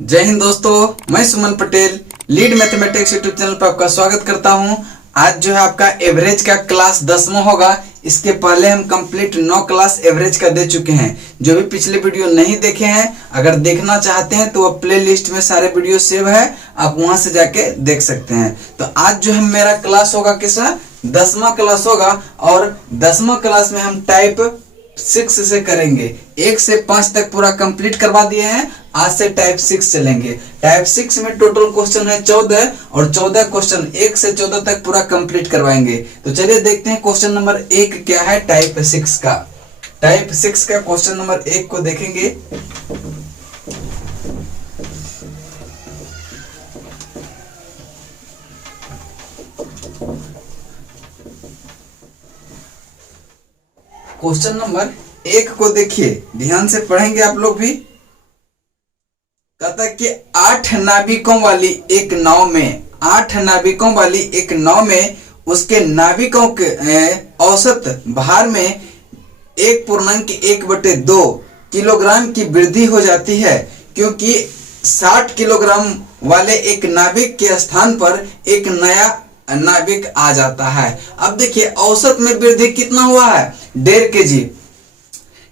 जय हिंद दोस्तों, मैं Suman Patel lead mathematics YouTube channel पर आपका स्वागत करता हूं। आज जो है आपका एवरेज का क्लास 10वां होगा। इसके पहले हम कंप्लीट 9 क्लास एवरेज का दे चुके हैं। जो भी पिछले वीडियो नहीं देखे हैं, अगर देखना चाहते हैं तो वह प्ले लिस्ट में सारे वीडियो सेव है, आप वहां से जाके देख सकते हैं। तो आज जो है मेरा क्लास होगा किसका 10वां क्लास होगा, और 10वां क्लास में हम टाइप 6 से करेंगे। 1 से 5 तक पूरा कंप्लीट करवा दिए हैं, आज से टाइप 6 चलेंगे। टाइप 6 में टोटल क्वेश्चन है 14 और 14 क्वेश्चन 1 से 14 तक पूरा कंप्लीट करवाएंगे। तो चलिए देखते हैं क्वेश्चन नंबर 1 क्या है टाइप 6 का। टाइप 6 का क्वेश्चन नंबर 1 को देखेंगे। क्वेश्चन नंबर 1 को देखिए, ध्यान से पढ़ेंगे आप लोग भी। कहता है कि 8 नाविकों वाली एक नाव में, 8 नाविकों वाली एक नाव में उसके नाविकों के औसत भार में 1.1/2 किलोग्राम की वृद्धि हो जाती है, क्योंकि 60 किलोग्राम वाले एक नाविक के स्थान पर एक नया नाविक आ जाता है। अब देखिए औसत में वृद्धि कितना हुआ है, 1.5 kg।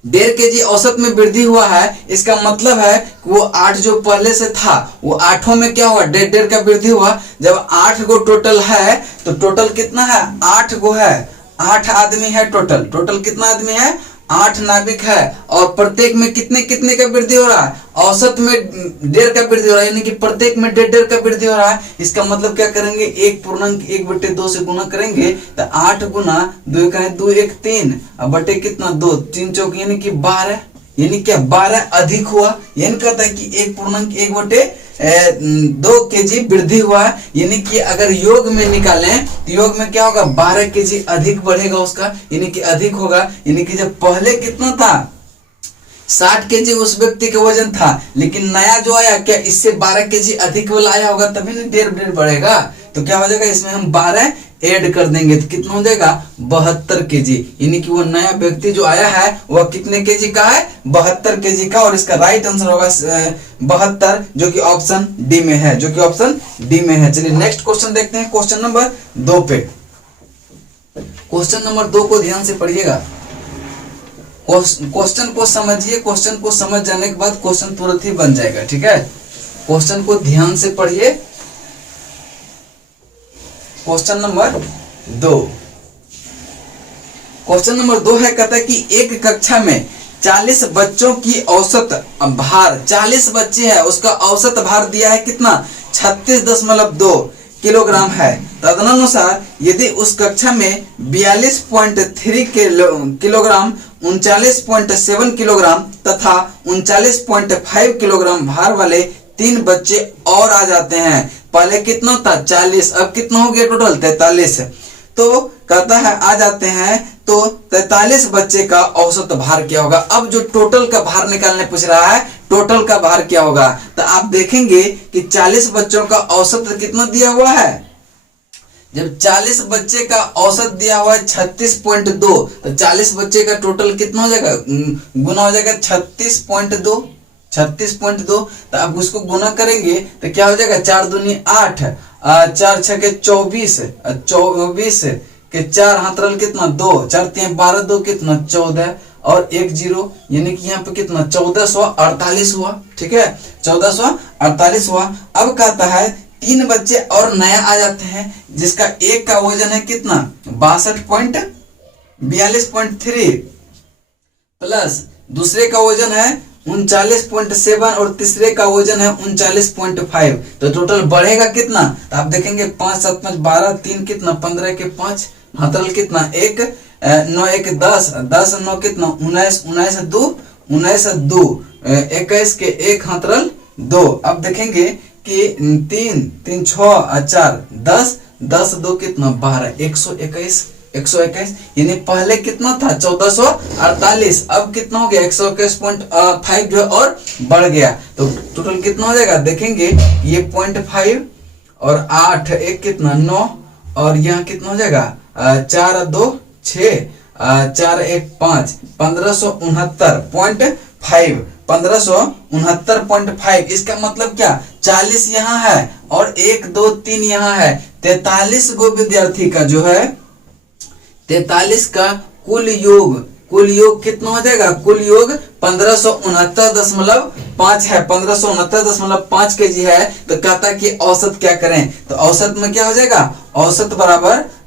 1.5 kg औसत में वृद्धि हुआ है। इसका मतलब है कि वो 8 जो पहले से था वो 8 में क्या हुआ, 1.5 का वृद्धि हुआ। जब 8 गो टोटल है तो टोटल कितना है, 8 गो है, 8 आदमी है टोटल। टोटल कितना आदमी है, 8 नाविक है, और प्रत्येक में कितने कितने का वृद्धि हो रहा है, औसत में 1.5 का वृद्धि हो रहा है, यानी कि प्रत्येक में 1.5 का वृद्धि हो रहा है। इसका मतलब क्या करेंगे, 1.1/2 से गुना करेंगे तो 8 गुना 2 का 2 1 3 अब बटे कितना 2 3 चौक यानी कि 12, यानी क्या 12 अधिक हुआ। यानी कहता है कि 1.1/2 kg वृद्धि हुआ है। यानी कि अगर योग में निकालें तो योग में क्या होगा, 12 kg अधिक बढ़ेगा उसका, यानी कि अधिक होगा। यानी कि जब पहले कितना था 60 kg उस व्यक्ति का वजन था, लेकिन नया जो आया क्या इससे 12 kg अधिक वाला आया होगा, तभी ना 1.5 बढ़ेगा। तो क्या हो जाएगा, इसमें हम 12 ऐड कर देंगे तो कितना हो जाएगा 72 kg। यानी कि वो नया व्यक्ति जो आया है वह कितने kg का है, 72 kg का। और इसका राइट आंसर होगा 72, जो कि ऑप्शन डी में है, जो कि ऑप्शन डी में है। चलिए नेक्स्ट क्वेश्चन देखते हैं, क्वेश्चन नंबर 2 पे। क्वेश्चन नंबर 2 को ध्यान से पढ़िएगा। क्वेश्चन को समझिए, क्वेश्चन को समझ जाने के बाद क्वेश्चन तुरंत ही बन जाएगा, ठीक है। क्वेश्चन को ध्यान से पढ़िए। क्वेश्चन नंबर 2, क्वेश्चन नंबर 2 है, कहता है कि एक कक्षा में 40 बच्चों की औसत भार, 40 बच्चे हैं, उसका औसत भार दिया है कितना, 36.2 किलोग्राम है। तदनुसार यदि उस कक्षा में 42.3 किलोग्राम, 39.7 किलोग्राम तथा 39.5 किलोग्राम भार वाले 3 बच्चे और आ जाते हैं। पहले कितना था 40, अब कितना हो गया टोटल 43। तो कहता है आ जाते हैं, तो 43 बच्चे का औसत भार क्या होगा। अब जो टोटल का भार निकालने पूछ रहा है, टोटल का भार क्या होगा, तो आप देखेंगे कि 40 बच्चों का औसत कितना दिया हुआ है। जब 40 बच्चे का औसत दिया हुआ है 36.2, तो 40 बच्चे का टोटल कितना हो जाएगा, गुना हो जाएगा 36.2। 36.2 तो अब उसको गुना करेंगे तो क्या हो जाएगा, 4 दूनी 8, 4 6 24, 24 के 4 हाथ रल कितना 2, 4 3 12 2 कितना 14 और 1 0, यानी कि यहाँ पे कितना 1448 हुआ, ठीक है, 1448 हुआ। अब कहता है 3 बच्चे और नया आ जाते हैं, जिसका एक का वजन है कितना 42.3 प्लस दूसरे का वजन है 39.7 और तीसरे का वजन है 39.5। तो टोटल बढ़ेगा कितना, तो आप देखेंगे 5 7 5 12 3 कितना 15 के 5 हाथरल कितना 1 9 1 10 10 9 कितना 19 19 2 19 2 21 के 1 हाथरल 2। अब देखेंगे कि 3 3 6 4 10 10 2 कितना 12 121 121, यानी पहले कितना था 1448, अब कितना हो गया 121.5 जो और बढ़ गया। तो टोटल कितना हो जाएगा, देखेंगे ये 0.5 और 8 1 कितना 9 और यहाँ कितना हो जाएगा 4 2 6 4 1 5 1569.5 1569.5। इसका मतलब क्या, 40 यहाँ है और 1 2 3 यहाँ है, 43 गो विद्यार्थी का जो है 43 का कुल योग कितना हो जाएगा, कुल योग 1569.5 है, 1569.5 kg है। तो कहता कि औसत क्या करें, तो औसत में क्या हो जाएगा,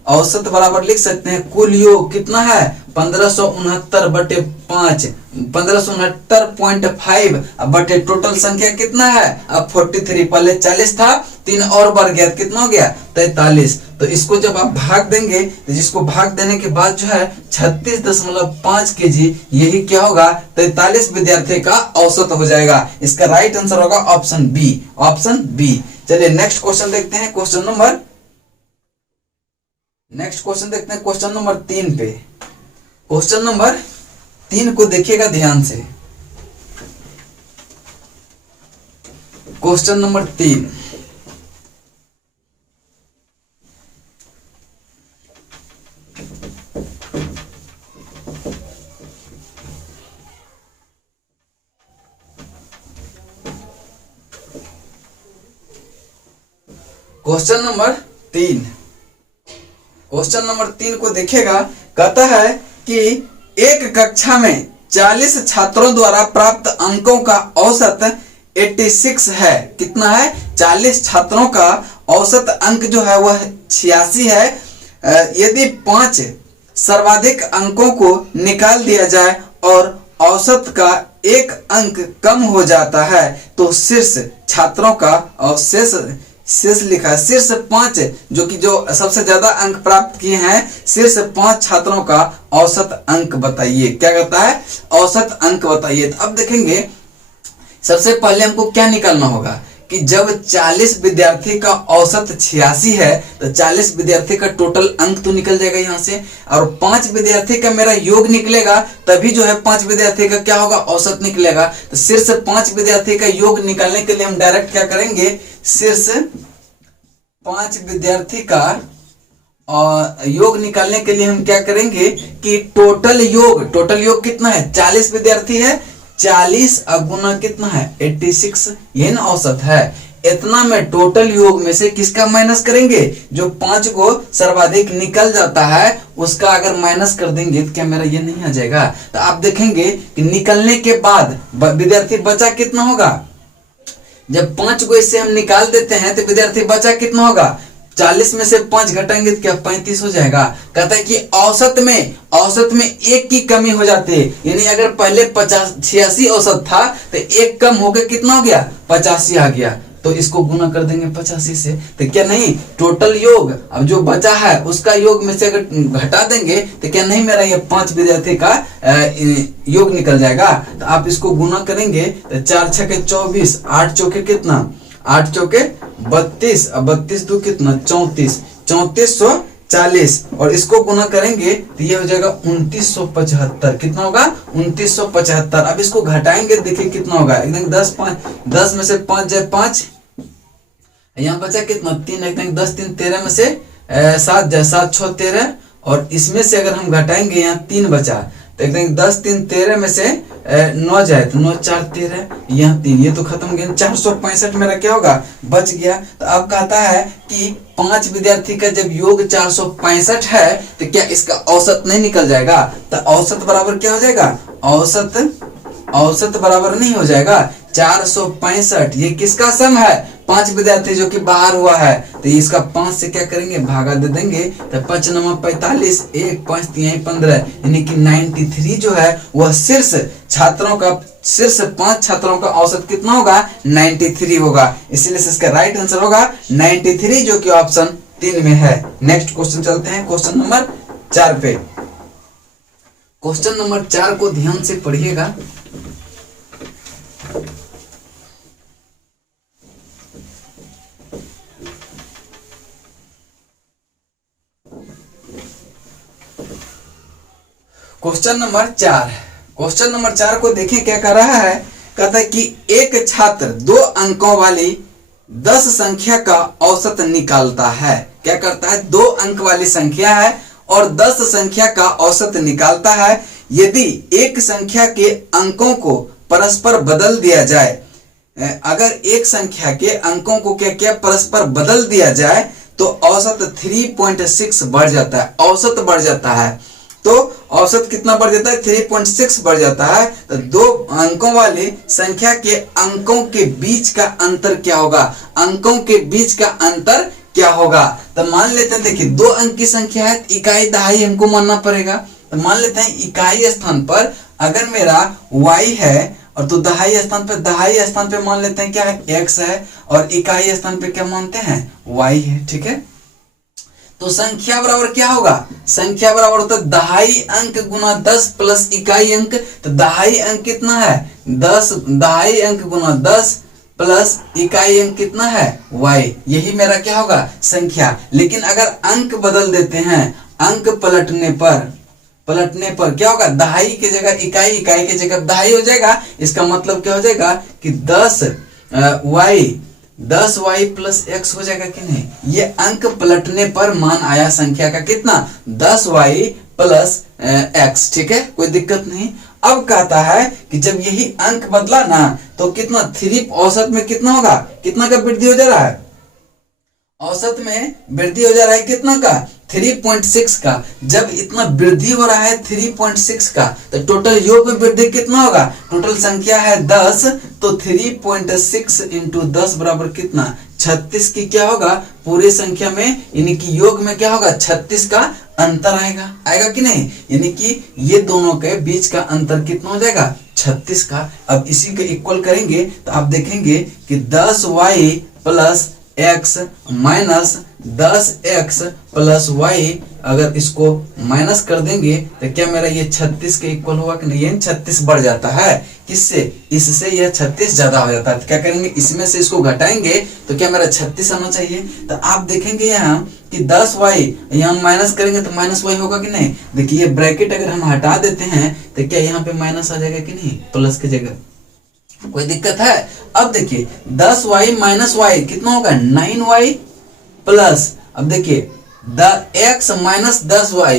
औसत बराबर लिख सकते हैं कुल योग कितना है 1569/5, 1569.5 बटे टोटल संख्या कितना है, अब 43, पहले 40 था, 3 और बढ़ गया, कितना हो गया 43। तो इसको जब आप भाग देंगे तो जिसको भाग देने के बाद जो है 36.5 kg, यही क्या होगा 43 विद्यार्थी का औसत हो जाएगा। इसका राइट आंसर होगा ऑप्शन बी। चलिए नेक्स्ट क्वेश्चन देखते हैं, क्वेश्चन नंबर 3 पे। क्वेश्चन नंबर 3 को देखिएगा ध्यान से। क्वेश्चन नंबर 3, क्वेश्चन नंबर 3 को देखिएगा। कहता है कि एक कक्षा में 40 छात्रों द्वारा प्राप्त अंकों का औसत 86 है। कितना है, 40 छात्रों का औसत अंक जो है वह 86 है। यदि 5 सर्वाधिक अंकों को निकाल दिया जाए और औसत का 1 अंक कम हो जाता है तो शीर्ष छात्रों का और शेष लिखा है, शीर्ष 5 जो सबसे ज्यादा अंक प्राप्त किए हैं, शीर्ष 5 छात्रों का औसत अंक बताइए। क्या कहता है, औसत अंक बताइए। तो अब देखेंगे सबसे पहले हमको क्या निकालना होगा कि जब 40 विद्यार्थी का औसत 86 है तो 40 विद्यार्थी का टोटल अंक तो निकल जाएगा यहाँ से, और 5 विद्यार्थी का मेरा योग निकलेगा, तभी जो है 5 विद्यार्थी का क्या होगा, औसत निकलेगा। तो शीर्ष 5 विद्यार्थी का योग निकालने के लिए हम डायरेक्ट क्या करेंगे, शीर्ष 5 विद्यार्थी का और योग निकालने के लिए हम क्या करेंगे कि टोटल योग कितना है, 40 विद्यार्थी है, 40 गुना कितना है 86, ये ना औसत है। इतना में टोटल योग में से किसका माइनस करेंगे, जो 5 को सर्वाधिक निकल जाता है उसका अगर माइनस कर देंगे तो क्या मेरा ये नहीं आ जाएगा। तो आप देखेंगे कि निकलने के बाद विद्यार्थी बचा कितना होगा, जब 5 को इससे हम निकाल देते हैं तो विद्यार्थी बचा कितना होगा, 40 में से 5 घटाएंगे तो क्या 35 हो जाएगा। कहता है कि औसत में 1 की कमी हो जाती है, यानी अगर पहले 86 औसत था तो 1 कम होकर कितना हो गया 85 आ गया। तो इसको गुना कर देंगे 85 से, तो क्या नहीं टोटल योग अब जो बचा है उसका योग में से अगर घटा देंगे तो क्या नहीं मेरा ये 5 विद्यार्थी का योग निकल जाएगा। तो आप इसको गुना करेंगे तो 4 छके 24, 8 चौके कितना, 8 चौके 32, 32 दो कितना 34, 3440, और इसको गुना करेंगे तो ये हो जाएगा 2975। कितना होगा 2975। अब इसको घटाएंगे देखिए कितना होगा, एकदम 10 में से 5 जाए 5, यहाँ बचा कितना 3, एकदम 10 3 13 में से 7 जाए 7 6 13, और इसमें से अगर हम घटाएंगे यहाँ 3 बचा तो एकदम 10 3 13 में से 9 जाए तो 9 4 13, यहाँ 3, ये तो खत्म हो गया, 465 मेरा क्या होगा बच गया। तो अब कहता है कि 5 विद्यार्थी का जब योग 465 है तो क्या इसका औसत नहीं निकल जाएगा। तो औसत बराबर क्या हो जाएगा, औसत बराबर नहीं हो जाएगा 465। ये किसका सम है, 5 विद्यार्थी जो कि बाहर हुआ है, तो इसका 5 से क्या करेंगे भागा दे देंगे, तो 5 9 45, 1 5 3 15, यानी कि 93 जो है वह शीर्ष 5 छात्रों का औसत कितना होगा 93 होगा। इसीलिए इसका राइट आंसर होगा 93, जो कि ऑप्शन 3 में है। नेक्स्ट क्वेश्चन चलते हैं, क्वेश्चन नंबर 4 पे। क्वेश्चन नंबर 4 को ध्यान से पढ़िएगा। क्वेश्चन नंबर 4 को देखें क्या कर रहा है। कहता है कि एक छात्र 2 अंकों वाली 10 संख्या का औसत निकालता है। क्या करता है, 2 अंक वाली संख्या है और 10 संख्या का औसत निकालता है। यदि एक संख्या के अंकों को परस्पर बदल दिया जाए, अगर एक संख्या के अंकों को क्या किया परस्पर बदल दिया जाए तो औसत 3.6 बढ़ जाता है, औसत बढ़ जाता है। तो औसत कितना बढ़ जाता है 3.6 बढ़ जाता है। तो दो अंकों वाली संख्या के अंकों के बीच का अंतर क्या होगा, अंकों के बीच का अंतर क्या होगा। तो मान लेते हैं देखिए 2 अंक की संख्या है, इकाई दहाई हमको मानना पड़ेगा। तो मान लेते हैं इकाई स्थान पर अगर मेरा y है और तो दहाई स्थान पे मान लेते हैं क्या है x है, और इकाई स्थान पे क्या मानते हैं y है, ठीक है। तो संख्या बराबर क्या होगा, संख्या बराबर होता है दहाई अंक गुना 10 प्लस इकाई अंक। तो दहाई अंक कितना है 10, दहाई अंक गुना 10 प्लस इकाई अंक कितना है y, यही मेरा क्या होगा संख्या। लेकिन अगर अंक बदल देते हैं, अंक पलटने पर क्या होगा दहाई की जगह इकाई, इकाई की जगह दहाई हो जाएगा। इसका मतलब क्या हो जाएगा कि 10y प्लस x हो जाएगा कि नहीं। ये अंक पलटने पर मान आया संख्या का कितना 10y प्लस x, ठीक है, कोई दिक्कत नहीं। अब कहता है कि जब यही अंक बदला ना तो कितना 3 औसत में कितना होगा, कितना का वृद्धि हो जा रहा है, औसत में वृद्धि हो जा रहा है कितना का 3.6 का। जब इतना वृद्धि हो रहा है 3.6 का तो टोटल योग में वृद्धि कितना होगा, टोटल संख्या है 10, तो 3.6 इंटू 10 बराबर कितना 36 की क्या होगा पूरी संख्या में, यानी कि योग में क्या होगा 36 का अंतर आएगा कि नहीं। यानी कि ये दोनों के बीच का अंतर कितना हो जाएगा 36 का। अब इसी के इक्वल करेंगे तो आप देखेंगे कि 10y plus x minus 10x plus y, अगर इसको माइनस कर देंगे तो क्या मेरा ये 36 के इक्वल होगा कि नहीं। ये 36 बढ़ जाता है किससे, इससे यह 36 ज्यादा हो जाता है। तो क्या करेंगे इसमें से इसको घटाएंगे तो क्या मेरा 36 आना चाहिए। तो आप देखेंगे यहाँ कि 10y यहाँ माइनस करेंगे तो माइनस y होगा कि नहीं। देखिए ये ब्रैकेट अगर हम हटा देते हैं तो क्या यहाँ पे माइनस आ जाएगा कि नहीं, प्लस की जगह, कोई दिक्कत है। अब देखिए 10y माइनस y कितना होगा 9y प्लस, अब देखिए x minus 10y,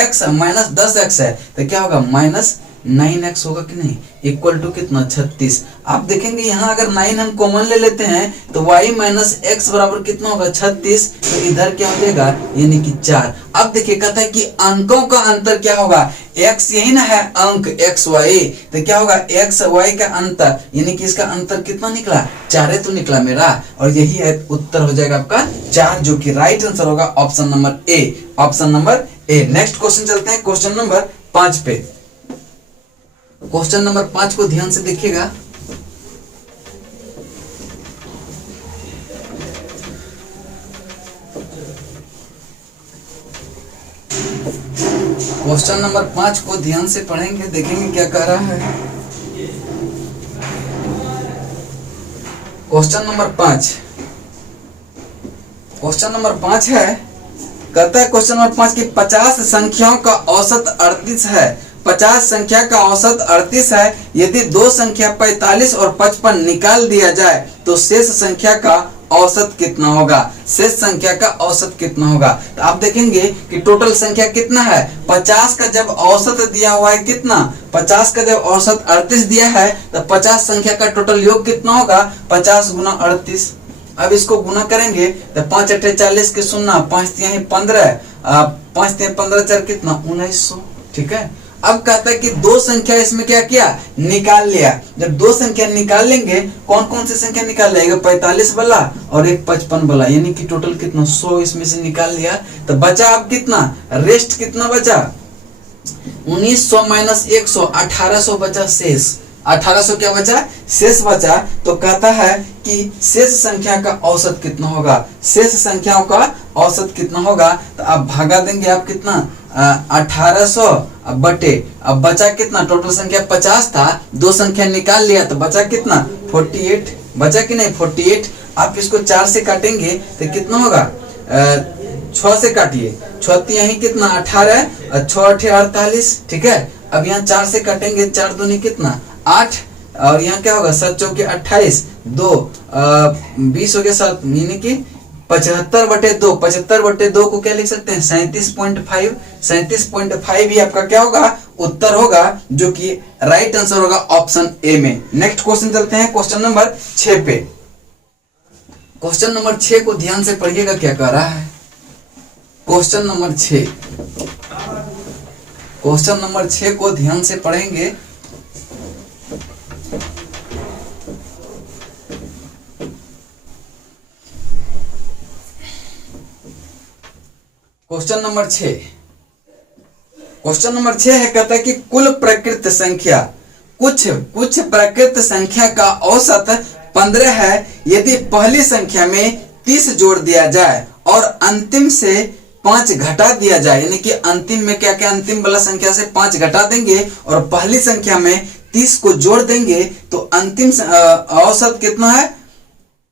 x minus 10x है तो क्या होगा माइनस 9x होगा कि नहीं, इक्वल टू कितना 36। आप देखेंगे यहाँ अगर 9 हम कॉमन ले लेते हैं तो y माइनस x बराबर कितना होगा 36, तो इधर क्या हो जाएगा यानी कि 4। अब देखिए कहता है कि अंकों का अंतर क्या होगा, x यही ना है अंक x y, तो क्या होगा x y का अंतर, यानी कि इसका अंतर कितना निकला 4 तो निकला मेरा, और यही है उत्तर हो जाएगा आपका 4, जो कि राइट आंसर होगा option number A, option number A. Next question चलते हैं क्वेश्चन नंबर 5 पे। क्वेश्चन नंबर 5 को ध्यान से देखिएगा। क्वेश्चन नंबर 5 को ध्यान से पढ़ेंगे, देखेंगे क्या कह रहा है। क्वेश्चन नंबर 5, क्वेश्चन नंबर 5 है, कहता है क्वेश्चन नंबर 5 की 50 संख्याओं का औसत 38 है, 50 संख्या का औसत 38 है। यदि दो संख्या 45 और 55 निकाल दिया जाए तो शेष संख्या का औसत कितना होगा, शेष संख्या का औसत कितना होगा। तो आप देखेंगे कि टोटल संख्या कितना है, 50 का जब औसत दिया हुआ है कितना, 50 का जब औसत 38 दिया है तो 50 संख्या का टोटल योग कितना होगा 50 गुना 38। अब इसको गुना करेंगे तो 5 अट्ठे 40 के 0, 5 तिहाई 15, 5 तिहाई 15 4 कितना 1900, ठीक है। अब कहता है कि दो संख्या इसमें क्या किया निकाल लिया। जब दो संख्या निकाल लेंगे, कौन कौन सी संख्या निकाल लेगा 45 वाला और एक 55 वाला, यानी कि टोटल कितना 100 इसमें से निकाल लिया। तो बचा अब कितना, रेस्ट कितना बचा 1900 माइनस 100, 1800 बचा शेष, 1800 क्या बचा शेष बचा। तो कहता है कि शेष संख्या का औसत कितना होगा, शेष संख्याओं का औसत कितना होगा। तो आप भागा देंगे आप कितना 1800 बटे, अब बचा कितना, टोटल संख्या 50 था, दो संख्या निकाल लिया तो बचा कितना 48, बचा कि नहीं 48। आप इसको 4 से काटेंगे तो कितना होगा 6 से काटिए, 6 यही कितना 18, 6 अठे 48, ठीक है। अब यहाँ 4 से काटेंगे, 4 दूनी कितना 8, और यहाँ क्या होगा 7 चौके 28, 2 20 हो गया 7, यानी कि 75/2, 75/2 को क्या लिख सकते हैं 37.5, 37.5 ही आपका क्या होगा उत्तर होगा, जो कि राइट आंसर होगा ऑप्शन ए में। नेक्स्ट क्वेश्चन चलते हैं क्वेश्चन नंबर 6 पे। क्वेश्चन नंबर 6 को ध्यान से पढ़िएगा क्या कह रहा है। क्वेश्चन नंबर 6, क्वेश्चन नंबर 6 को ध्यान से पढ़ेंगे। क्वेश्चन नंबर 6, क्वेश्चन नंबर 6 है, कहता है कि कुल प्रकृत संख्या, कुछ प्रकृत संख्या का औसत 15 है यदि पहली संख्या में 30 जोड़ दिया जाए और अंतिम से 5 घटा दिया जाए, यानी कि अंतिम में क्या क्या, अंतिम वाला संख्या से 5 घटा देंगे और पहली संख्या में 30 को जोड़ देंगे तो अंतिम औसत कितना है,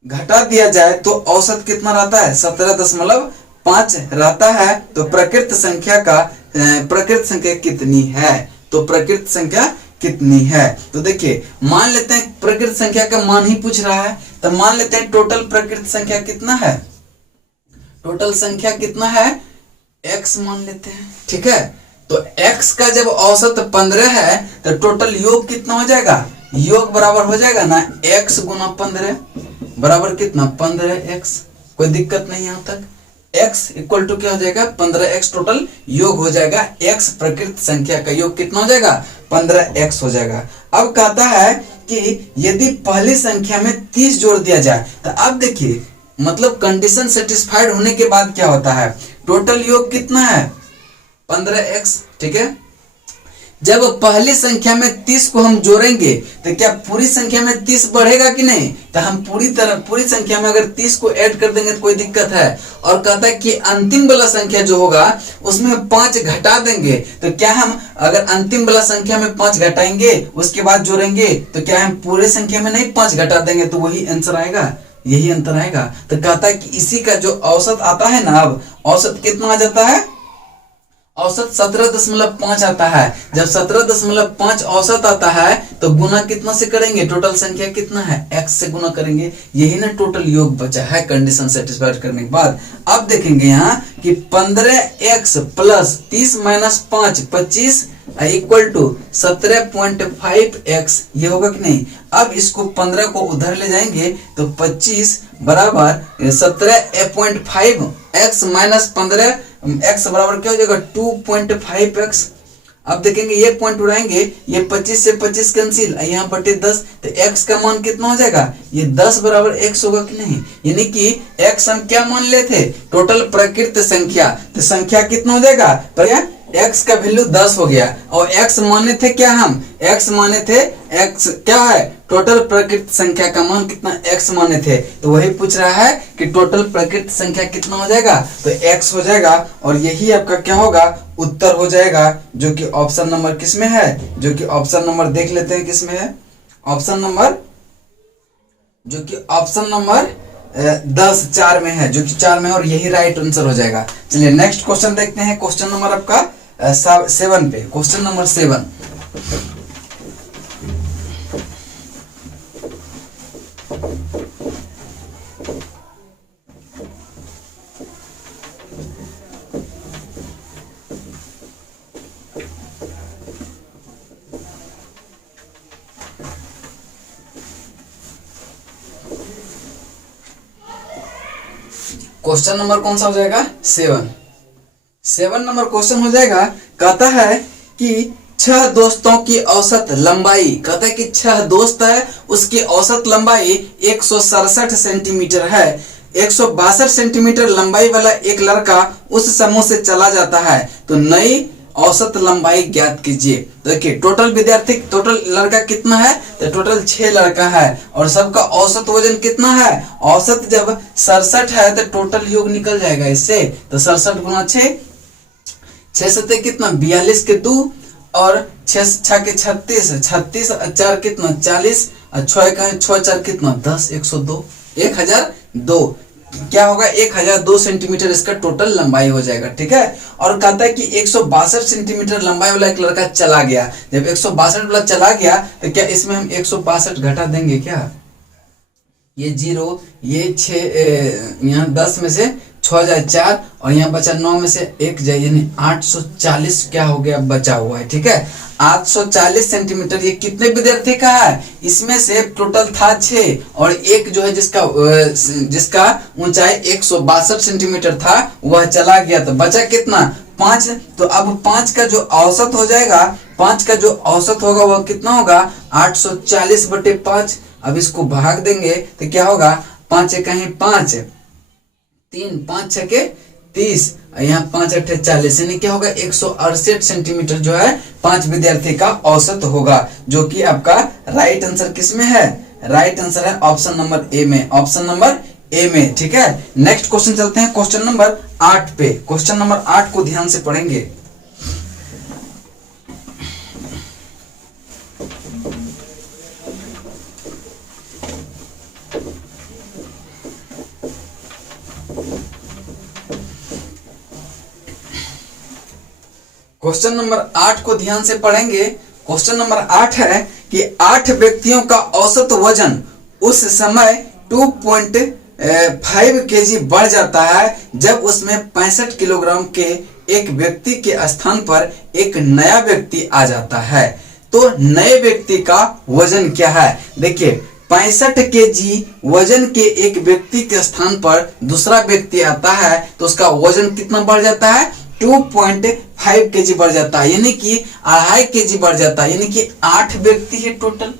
घटा दिया जाए तो औसत कितना रहता है 17.5 रहता है। तो प्रकृत संख्या कितनी है, तो प्रकृत संख्या कितनी है। तो देखिए मान लेते हैं प्रकृत संख्या का मान ही पूछ रहा है, तो मान लेते हैं टोटल प्रकृत संख्या कितना है, टोटल संख्या कितना है x मान लेते हैं, ठीक है। तो x का जब औसत 15 है तो टोटल योग कितना हो जाएगा, योग बराबर हो जाएगा ना x गुना 15 बराबर कितना 15x, कोई दिक्कत नहीं यहाँ तक। x इक्वल टू क्या हो जाएगा 15x, टोटल योग हो जाएगा x प्रकृत संख्या का योग कितना हो जाएगा 15x हो जाएगा। अब कहता है कि यदि पहली संख्या में 30 जोड़ दिया जाए, तो अब देखिए मतलब कंडीशन सेटिस्फाइड होने के बाद क्या होता है, टोटल योग कितना है 15x, ठीक है। जब पहली संख्या में 30 को हम जोड़ेंगे तो क्या पूरी संख्या में 30 बढ़ेगा कि नहीं, तो हम पूरी संख्या में अगर 30 को ऐड कर देंगे तो कोई दिक्कत है। और कहता है कि अंतिम वाला संख्या जो होगा उसमें 5 घटा देंगे, तो क्या हम अगर अंतिम वाला संख्या में 5 घटाएंगे उसके बाद जोड़ेंगे तो क्या हम पूरे संख्या में नहीं 5 घटा देंगे, तो वही आंसर आएगा, यही अंतर आएगा। तो कहता है कि इसी का जो औसत आता है ना, अब औसत कितना आ जाता है, औसत 17.5 आता है। जब 17.5 औसत आता है तो गुना कितना से करेंगे, टोटल संख्या कितना है x से गुना करेंगे, यही ना टोटल योग बचा है कंडीशन सेटिस्फाइड करने के बाद। अब देखेंगे यहाँ कि 15x plus 30 minus 5 25 equal to 17.5x, ये होगा कि नहीं। अब इसको 15 को उधर ले जाएंगे तो 25 बराबर 17.5x माइनस 15 x बराबर क्या हो जाएगा 2.5x। अब देखेंगे ये पॉइंट उड़ाएंगे, ये 25 से 25 कैंसिल, यहाँ बटे 10, तो x का मान कितना हो जाएगा, ये 10 बराबर x होगा कि नहीं। यानी कि x हम क्या मान ले थे, टोटल प्रकृत संख्या, तो संख्या कितना हो जाएगा, पर x का वैल्यू 10 हो गया और x माने थे क्या, हम x माने थे, x क्या है टोटल प्रकृत संख्या का मान कितना x माने थे, तो वही पूछ रहा है कि टोटल प्रकृत संख्या कितना हो जाएगा, तो x हो जाएगा और यही आपका क्या होगा उत्तर हो जाएगा, जो कि ऑप्शन नंबर किस में है, जो कि ऑप्शन नंबर देख लेते हैं किस में है, ऑप्शन नंबर जो कि ऑप्शन नंबर 10 4 में है, जो कि 4 में है और यही राइट आंसर हो जाएगा। चलिए नेक्स्ट क्वेश्चन देखते हैं, क्वेश्चन नंबर आपका 7 पे, क्वेश्चन नंबर 7। क्वेश्चन नंबर कौन सा हो जाएगा 7 नंबर क्वेश्चन हो जाएगा। कहता है कि 6 दोस्तों की औसत लंबाई, कहता है कि 6 दोस्त है उसकी औसत लंबाई 167 सेंटीमीटर है। 162 सेंटीमीटर लंबाई वाला एक लड़का उस समूह से चला जाता है, तो नई औसत लंबाई ज्ञात कीजिए। देखिए टोटल विद्यार्थी, टोटल लड़का कितना है, तो टोटल 6 लड़का है और सबका औसत वजन कितना है, औसत जब 67 है तो टोटल योग निकल जाएगा इससे, तो 67 गुना 6, 6 सत्ते कितना 42 के 2 और 6 के 36, 36 4 कितना 40 और 6 का 6 4 कितना 10, 102, 1002 क्या होगा 1002 सेंटीमीटर इसका टोटल लंबाई हो जाएगा, ठीक है। और कहता है कि 162 सेंटीमीटर लंबाई वाला एक लड़का चला गया। जब 162 वाला चला गया तो क्या इसमें हम 162 घटा देंगे क्या, ये 0, ये 6, यहाँ 10 में से 6 जाए 4, और यहाँ बचा 9 में से 1 जाए, यानी 840 क्या हो गया, बचा हुआ है। ठीक है, 840 सेंटीमीटर। ये कितने विद्यार्थी का है? इसमें से टोटल था 6, और एक जो है जिसका ऊंचाई 162 सेंटीमीटर था वह चला गया, तो बचा कितना, 5। तो अब 5 का जो औसत हो जाएगा, 5 का जो औसत होगा वह कितना होगा, 840/5। अब इसको भाग देंगे तो क्या होगा, 5 कहीं 5, 3, 5 छके 30, यहाँ 5 अट्ठे 40, यानी क्या होगा, 168 सेंटीमीटर जो है 5 विद्यार्थी का औसत होगा, जो कि आपका राइट आंसर किस में है, राइट आंसर है ऑप्शन नंबर ए में, ऑप्शन नंबर ए में। ठीक है, नेक्स्ट क्वेश्चन चलते हैं क्वेश्चन नंबर 8 पे। क्वेश्चन नंबर 8 को ध्यान से पढ़ेंगे। क्वेश्चन नंबर 8 को ध्यान से पढ़ेंगे। क्वेश्चन नंबर 8 है कि 8 व्यक्तियों का औसत वजन उस समय 2.5 केजी बढ़ जाता है जब उसमें 65 किलोग्राम के एक व्यक्ति के स्थान पर एक नया व्यक्ति आ जाता है। तो नए व्यक्ति का वजन क्या है? देखिए, 65 केजी वजन के एक व्यक्ति के स्थान पर दूसरा व्यक्ति आता है तो उसका वजन कितना बढ़ जाता है, 2.5 केजी बढ़ जाता है, यानी कि 2.5 केजी बढ़ जाता है, यानी कि 8 व्यक्ति है टोटल।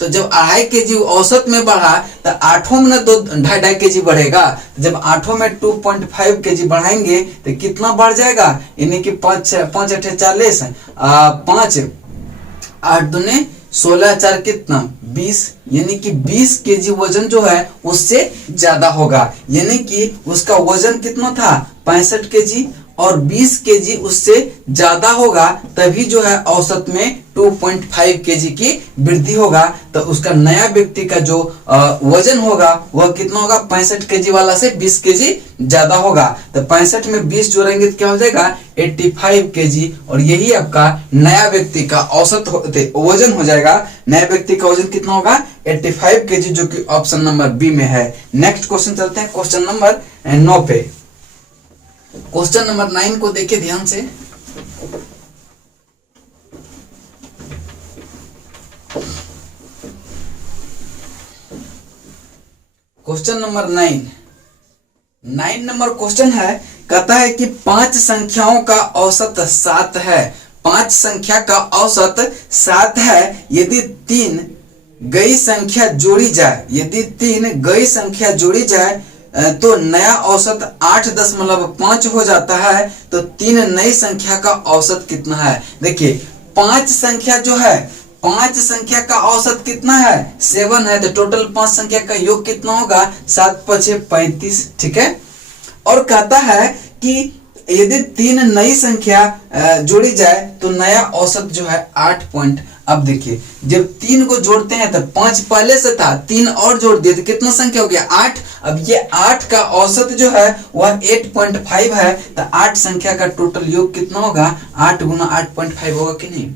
तो जब 2.5 केजी औसत में बढ़ा तो 8 में ना 2.5 केजी बढ़ेगा। जब 8 में 2.5 केजी बढ़ाएंगे तो कितना बढ़ जाएगा, यानी कि 5 अट्ठे 40, 5 8 दूने 16, 4 कितना 20, यानी कि 20 केजी वजन जो है उससे ज्यादा होगा, यानी कि उसका वजन कितना था 65 केजी, और 20 केजी उससे ज्यादा होगा, तभी जो है औसत में 2.5 केजी की वृद्धि होगा। तो उसका नया व्यक्ति का जो वजन होगा वह कितना होगा, 65 केजी वाला से 20 केजी ज्यादा होगा। तो 65 में 20 जोड़ेंगे तो क्या हो जाएगा, 85 केजी, और यही आपका नया व्यक्ति का औसत वजन हो जाएगा। नया व्यक्ति का वजन कितना होगा, 85 केजी, जो कि ऑप्शन नंबर बी में है। नेक्स्ट क्वेश्चन चलते हैं क्वेश्चन नंबर 9 पे। क्वेश्चन नंबर 9 को देखिए ध्यान से। क्वेश्चन नंबर 9 नंबर क्वेश्चन है, कहता है कि 5 संख्याओं का औसत 7 है। 5 संख्या का औसत 7 है। यदि 3 गई संख्या जोड़ी जाए, यदि 3 गई संख्या जोड़ी जाए तो नया औसत 8.5 हो जाता है। तो 3 नई संख्या का औसत कितना है? देखिए, 5 संख्या जो है, 5 संख्या का औसत कितना है, 7 है। तो टोटल 5 संख्या का योग कितना होगा, 7 5 35। ठीक है, और कहता है कि यदि 3 नई संख्या जोड़ी जाए तो नया औसत जो है 8 पॉइंट। अब देखिए, जब 3 को जोड़ते हैं तो 5 पहले से था, 3 और जोड़ दिए तो कितना संख्या हो गया, 8। अब ये 8 का औसत जो है वह 8.5 है। तो 8 संख्या का टोटल योग कितना होगा, 8 गुना 8.5 होगा कि नहीं?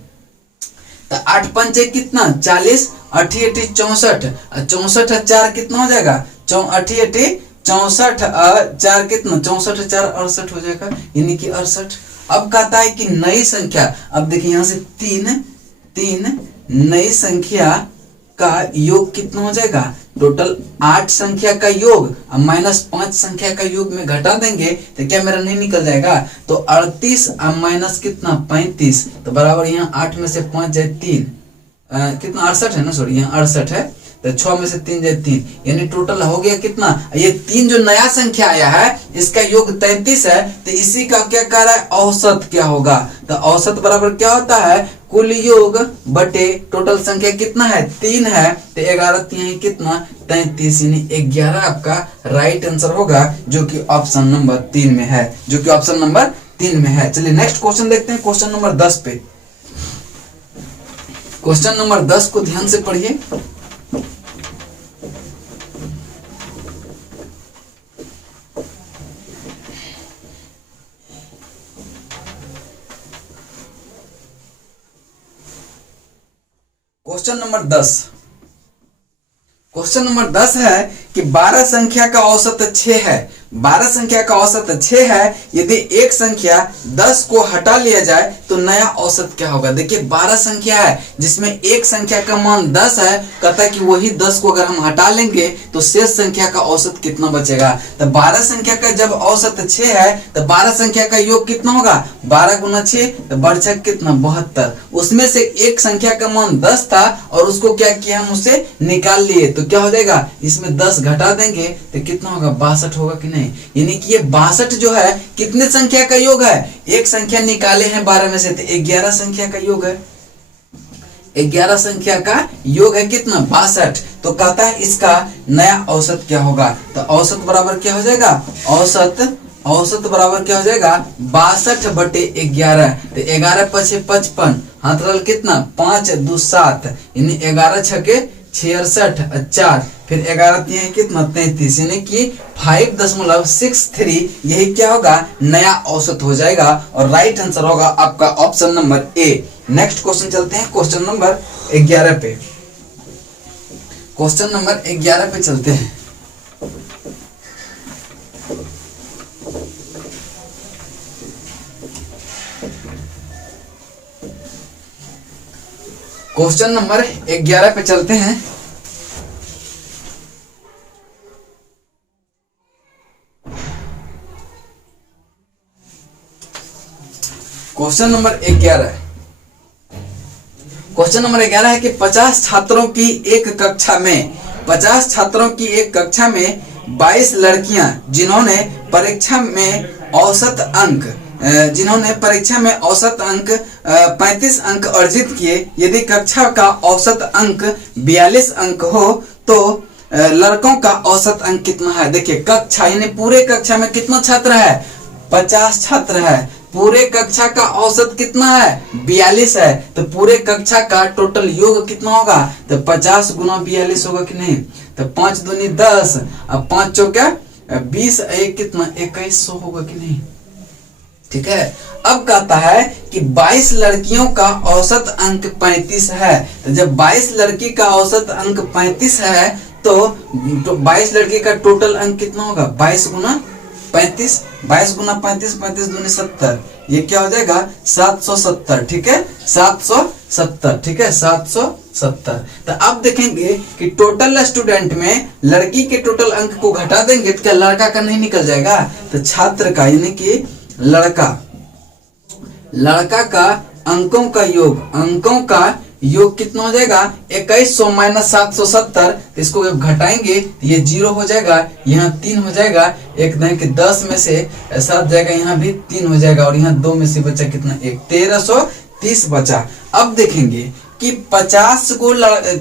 तो 8 पंचे कितना, 40, 8 8 64, 64 4 कितना हो जाएगा, 8 8 64, 4 कितना, 64 4 68 हो जाएगा, यानी कि 68। अब कहता है कि नई संख्या, अब देखिए यहाँ से 3 नई संख्या का योग कितना हो जाएगा, टोटल 8 संख्या का योग माइनस 5 संख्या का योग में घटा देंगे तो क्या मेरा नहीं निकल जाएगा। तो 38 माइनस कितना 35, तो बराबर यहाँ 8 में से 5 जाए 3, कितना 68 है ना, सॉरी यहाँ 68 है। तो 6 में से 3 जाए 3, यानी टोटल हो गया कितना, ये 3 जो नया संख्या आया है इसका योग 33 है। तो इसी का क्या कह रहा है, औसत क्या होगा। तो औसत बराबर क्या होता है, कुल योग बटे टोटल संख्या कितना है, 3 है। तो 11 3 कितना 33, यानी 11 आपका राइट आंसर होगा, जो कि ऑप्शन नंबर 3 में है, जो कि ऑप्शन नंबर 3 में है। चलिए नेक्स्ट क्वेश्चन देखते हैं, क्वेश्चन नंबर 10 पे। क्वेश्चन नंबर 10 को ध्यान से पढ़िए। क्वेश्चन नंबर 10, क्वेश्चन नंबर 10 है कि 12 संख्या का औसत 6 है। 12 संख्या का औसत 6 है। यदि एक संख्या 10 को हटा लिया जाए तो नया औसत क्या होगा। देखिए 12 संख्या है जिसमें एक संख्या का मान 10 है। कहता है कि वही 10 को अगर हम हटा लेंगे तो शेष संख्या का औसत कितना बचेगा। तो 12 संख्या का जब औसत 6 है तो 12 संख्या का योग कितना होगा। 12 गुना 6 तो बढ़ कितना 72। उसमें से एक संख्या का मान 10 था और उसको क्या किया हम उसे निकाल लिए तो क्या हो जाएगा। इसमें 10 घटा देंगे तो कितना होगा 62 होगा कि नहीं। यानी कि ये 62 जो है कितने संख्या का योग है। एक संख्या निकाले हैं 12 में से तो 11 संख्या का योग है। 11 संख्या का योग है कितना 62। तो कहता है इसका नया औसत क्या होगा। तो औसत बराबर क्या हो जाएगा। औसत बराबर क्या हो जाएगा 62 बटे 11। तो 11 पचे 55 हाथ रल कितना 5 2 7 यानी 11 छके 66 4 फिर 11 तीन कितना 33 यानी कि 5.63 यही क्या होगा नया औसत हो जाएगा। और राइट आंसर होगा आपका option number A. Next question चलते हैं क्वेश्चन नंबर 11 पे। क्वेश्चन नंबर 11 पे चलते हैं। क्वेश्चन नंबर 11 पे चलते हैं। क्वेश्चन नंबर 11 है कि 50 छात्रों की एक कक्षा में 22 लड़कियां जिन्होंने परीक्षा में औसत अंक 35 अंक अर्जित किए। यदि कक्षा का औसत अंक 42 अंक हो तो लड़कों का औसत अंक कितना है। देखिए कक्षा यानी पूरे कक्षा में कितना छात्र है 50 छात्र है। पूरे कक्षा का औसत कितना है 42 है। तो पूरे कक्षा का टोटल योग कितना होगा। तो 50 गुना 42 होगा कि नहीं। तो 5 दूनी 10 अब 5 चौका 20 एक कितना 2100 होगा कि नहीं। ठीक है। अब कहता है कि 22 लड़कियों का औसत अंक 35 है। तो जब 22 लड़की का औसत अंक 35 है तो 22 लड़की का टोटल अंक कितना होगा 22 गुना 35 35 दूनी 70 ये क्या हो जाएगा 770। ठीक है 770। ठीक है 770। तो अब देखेंगे कि टोटल स्टूडेंट में लड़की के टोटल अंक को घटा देंगे तो क्या लड़का का नहीं निकल जाएगा। तो छात्र का यानी कि लड़का का अंकों का योग कितना हो जाएगा 2100 माइनस 770। इसको जब घटाएंगे तो ये 0 हो जाएगा। यहाँ 3 हो जाएगा। एक नहीं कि 10 में से 7 जाएगा यहाँ भी 3 हो जाएगा और यहाँ 2 में से बचा कितना 1330 बचा। अब देखेंगे कि 50 गो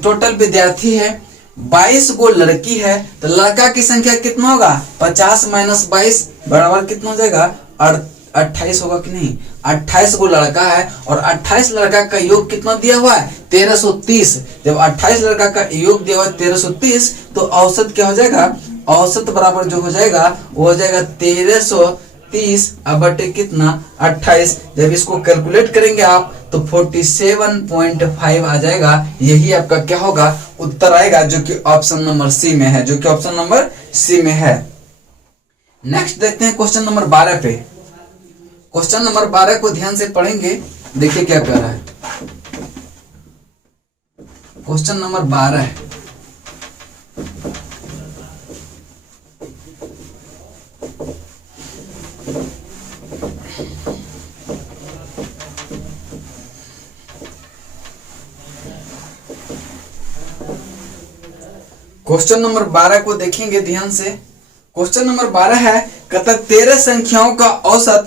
टोटल विद्यार्थी है 22 गो लड़की है तो लड़का की संख्या कितना होगा 50 माइनस 22 बराबर कितना हो जाएगा 28 होगा कि नहीं। 28 को लड़का है और 28 लड़का का योग कितना दिया हुआ है 1330। जब 28 लड़का का योग दिया हुआ है 1330 तो औसत क्या हो जाएगा। औसत बराबर जो हो जाएगा वो हो जाएगा 1330 बटे कितना 28। जब इसको कैलकुलेट करेंगे आप तो 47.5 आ जाएगा। यही आपका क्या होगा उत्तर आएगा जो कि ऑप्शन नंबर सी में है। नेक्स्ट देखते हैं क्वेश्चन नंबर 12 पे। क्वेश्चन नंबर 12 को ध्यान से पढ़ेंगे। देखिए क्या कह रहा है। क्वेश्चन नंबर 12 है क्वेश्चन नंबर 12 को देखेंगे ध्यान से। क्वेश्चन नंबर 12 है कहता 13 संख्याओं का औसत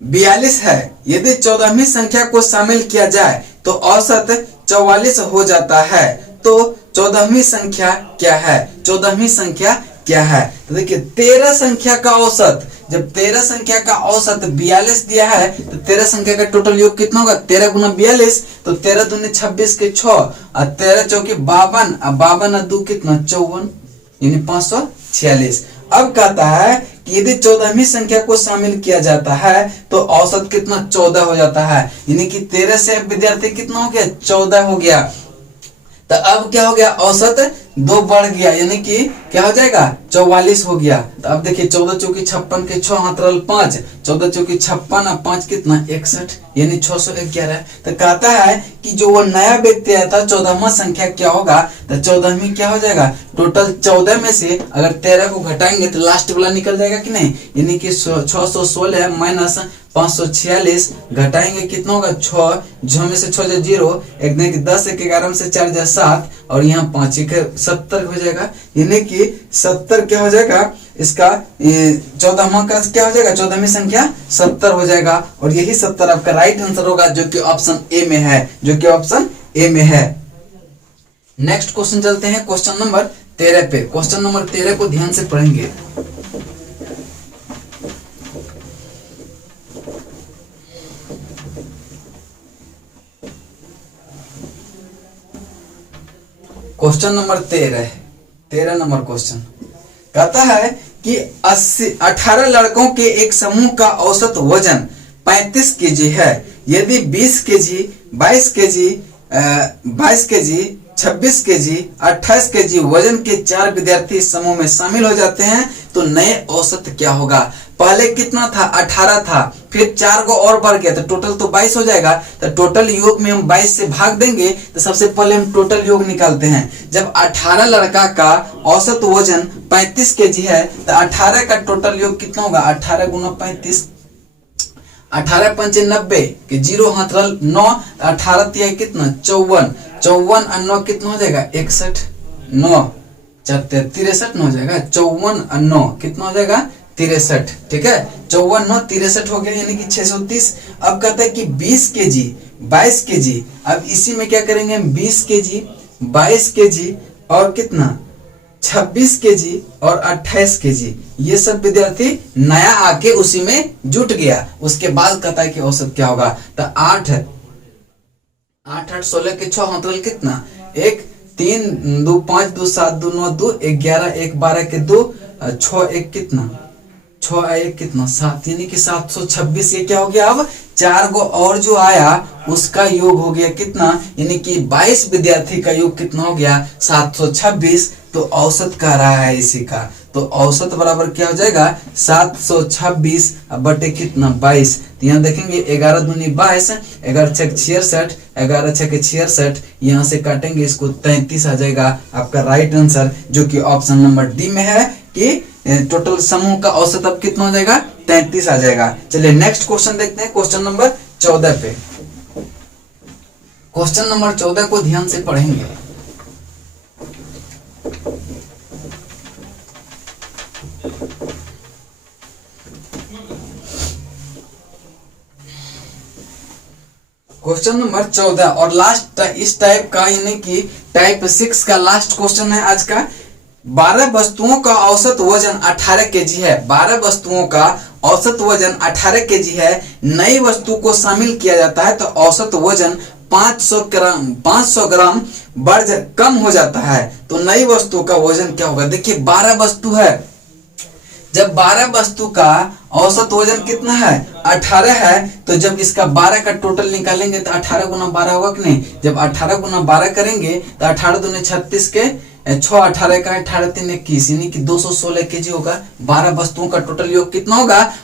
42 है। यदि 14वीं संख्या को शामिल किया जाए तो औसत 44 हो जाता है। तो 14वीं संख्या क्या है। 14वीं संख्या क्या है। तो देखिए 13 संख्या का औसत जब 13 संख्या का औसत 42 दिया है तो 13 संख्या का टोटल योग कितना होगा 13 गुना 42 तो 13 दूनी 26 के 6 और 13 चौकी 52 और 52 और 2 कितना 54 यानी 546। अब कहता है कि यदि 14वीं संख्या को शामिल किया जाता है तो औसत कितना 14 हो जाता है। यानी कि 13 से विद्यार्थी कितना हो गया 14 हो गया। तो अब क्या हो गया औसत 2 बढ़ गया, यानी कि क्या हो जाएगा 44 हो गया। तो अब देखिए 14 चौकी 56 के 6 हाथ रहल 5, 14 चौकी 56 और 5 कितना 61, यानी 611। तो कहता है कि जो वो नया व्यक्ति आया था 14वां संख्या क्या होगा, तो 14वीं क्या हो जाएगा, टोटल 14 में से अगर 13 को घटाएंगे तो लास्ट वाला निकल जाएगा कि नहीं, यानी कि 616 माइनस 546 घटाएंगे कितना होगा 6, 6 में से 6 0, एक दिन की 10 एक 11 में से 4 7 और यहाँ 5 एक 70 हो जाएगा, यानी कि 70 क्या हो जाएगा इसका 14वां का क्या हो जाएगा, 14वीं संख्या 70 हो जाएगा। और यही 70 आपका राइट आंसर होगा जो कि ऑप्शन ए में है, जो कि ऑप्शन ए में है। नेक्स्ट क्वेश्चन चलते हैं क्वेश्चन नंबर 13 पे। क्वेश्चन नंबर 13 को ध्यान से पढ़ेंगे। क्वेश्चन नंबर 13 नंबर क्वेश्चन कहता है कि 18 लड़कों के एक समूह का औसत वजन 35 केजी है। यदि 20 KG, 22 KG, 22 KG, 26 KG, 28 KG वजन के 4 विद्यार्थी इस समूह में शामिल हो जाते हैं तो नए औसत क्या होगा। पहले कितना था 18 था, फिर 4 को और बढ़ गया तो टोटल तो 22 हो जाएगा। तो टोटल योग में हम 22 से भाग देंगे तो सबसे पहले हम टोटल योग निकालते हैं। जब 18 लड़का का औसत वजन 35 केजी है तो 18 का टोटल योग कितना होगा, 18 गुना 35, 18 पंचे 90 के 0 हाथ रल 9, 18 तिया कितना 54, 54 और 9 कितना हो जाएगा 61, 9 63 हो जाएगा, 54 और 9 कितना हो जाएगा 63, ठीक है 54 9 63 हो गया, यानी कि 630। अब कहता है कि 20 केजी, 22 केजी, अब इसी में क्या करेंगे हम 20 केजी, 22 केजी और कितना 26 केजी और 28 केजी, ये सब विद्यार्थी नया आके उसी में जुट गया। उसके बाद कहता है कि औसत क्या होगा, तो 8 8 16 के 6 मतलब कितना 1 3 2 5 2 7 2 9 2 11 1 12 के 2 6 1 कितना 6 1 कितना 7, यानी कि 726। ये क्या हो गया, अब 4 को और जो आया उसका योग हो गया कितना, यानी कि 22 विद्यार्थी का योग कितना हो गया 726। तो औसत कह रहा है इसी का, तो औसत बराबर क्या हो जाएगा 726 बटे कितना 22। तो यहाँ देखेंगे 11 दूनी 22, 11 छक 66, 11 छक 66, यहाँ से काटेंगे इसको 33 आ जाएगा आपका राइट आंसर, जो कि ऑप्शन नंबर डी में है कि टोटल समूह का औसत अब कितना हो जाएगा 33 आ जाएगा। चलिए नेक्स्ट क्वेश्चन देखते हैं क्वेश्चन नंबर 14 पे। क्वेश्चन नंबर 14 को ध्यान से पढ़ेंगे। क्वेश्चन नंबर 14 और लास्ट इस टाइप का, यानी कि टाइप 6 का लास्ट क्वेश्चन है आज का। 12 वस्तुओं का औसत वजन 18 केजी है। 12 वस्तुओं का औसत वजन 18 केजी है। नई वस्तु को शामिल किया जाता है तो औसत वजन 500 ग्राम कम हो जाता है। तो नई वस्तु का वजन क्या होगा। देखिए 12 वस्तु है, जब 12 वस्तु का औसत वजन कितना है 18 है, तो जब इसका 12 का टोटल निकालेंगे तो 18 गुना 12 होगा कि नहीं। जब 18 गुना 12 करेंगे तो 18 दूनी 36 के 6 18 का 18 3 21, यानी कि 216 केजी होगा। 12 वस्तुओं का टोटल योग कितना होगा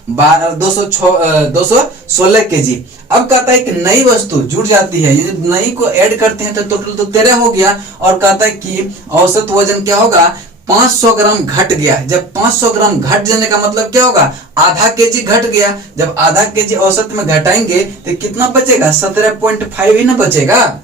216 केजी। अब कहता है कि नई वस्तु जुड़ जाती है, यदि नई को ऐड करते हैं तो टोटल तो 13 हो गया। और कहता है कि औसत वजन क्या होगा 500 ग्राम घट गया। जब 500 ग्राम घट जाने का मतलब क्या होगा आधा केजी घट गया। जब आधा केजी औसत में घटाएंगे तो कितना बचेगा 17.5 ही ना बचेगा।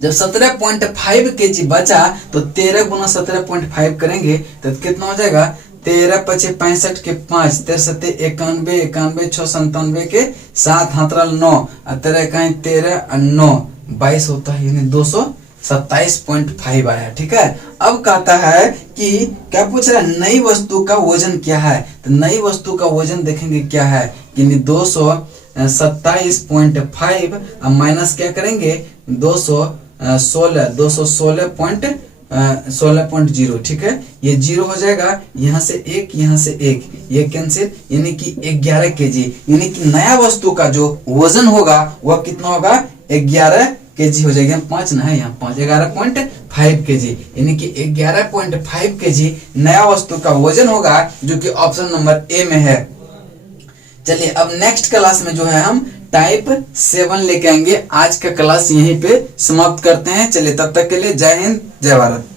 जब 17.5 केजी बचा तो 13 गुना 17.5 करेंगे तो कितना हो जाएगा 13 पचे 65 के 5 13 91 91 6 97 के 7 हाथरा 9 13 13 9 22 होता है, यानी 227.5 आया। ठीक है। अब कहता है कि क्या पूछ रहा है नई वस्तु का वजन क्या है। तो नई वस्तु का वजन देखेंगे क्या है कि 227.5 माइनस क्या करेंगे 216.0। ठीक है, ये 0 हो जाएगा, यहाँ से 1 यहाँ से 1 ये कैंसिल, यानी कि 11 केजी। यानी कि नया वस्तु का जो वजन होगा वह कितना होगा 11 केजी हो जाएगी, 5 ना है यहाँ 5, 11.5 केजी, यानी कि 11.5 केजी नया वस्तु का वजन होगा, जो कि ऑप्शन नंबर ए में है। चलिए अब नेक्स्ट क्लास में जो है हम टाइप 7 लेके आएंगे। आज का क्लास यहीं पे समाप्त करते हैं। चलिए तब तक के लिए जय हिंद, जय भारत।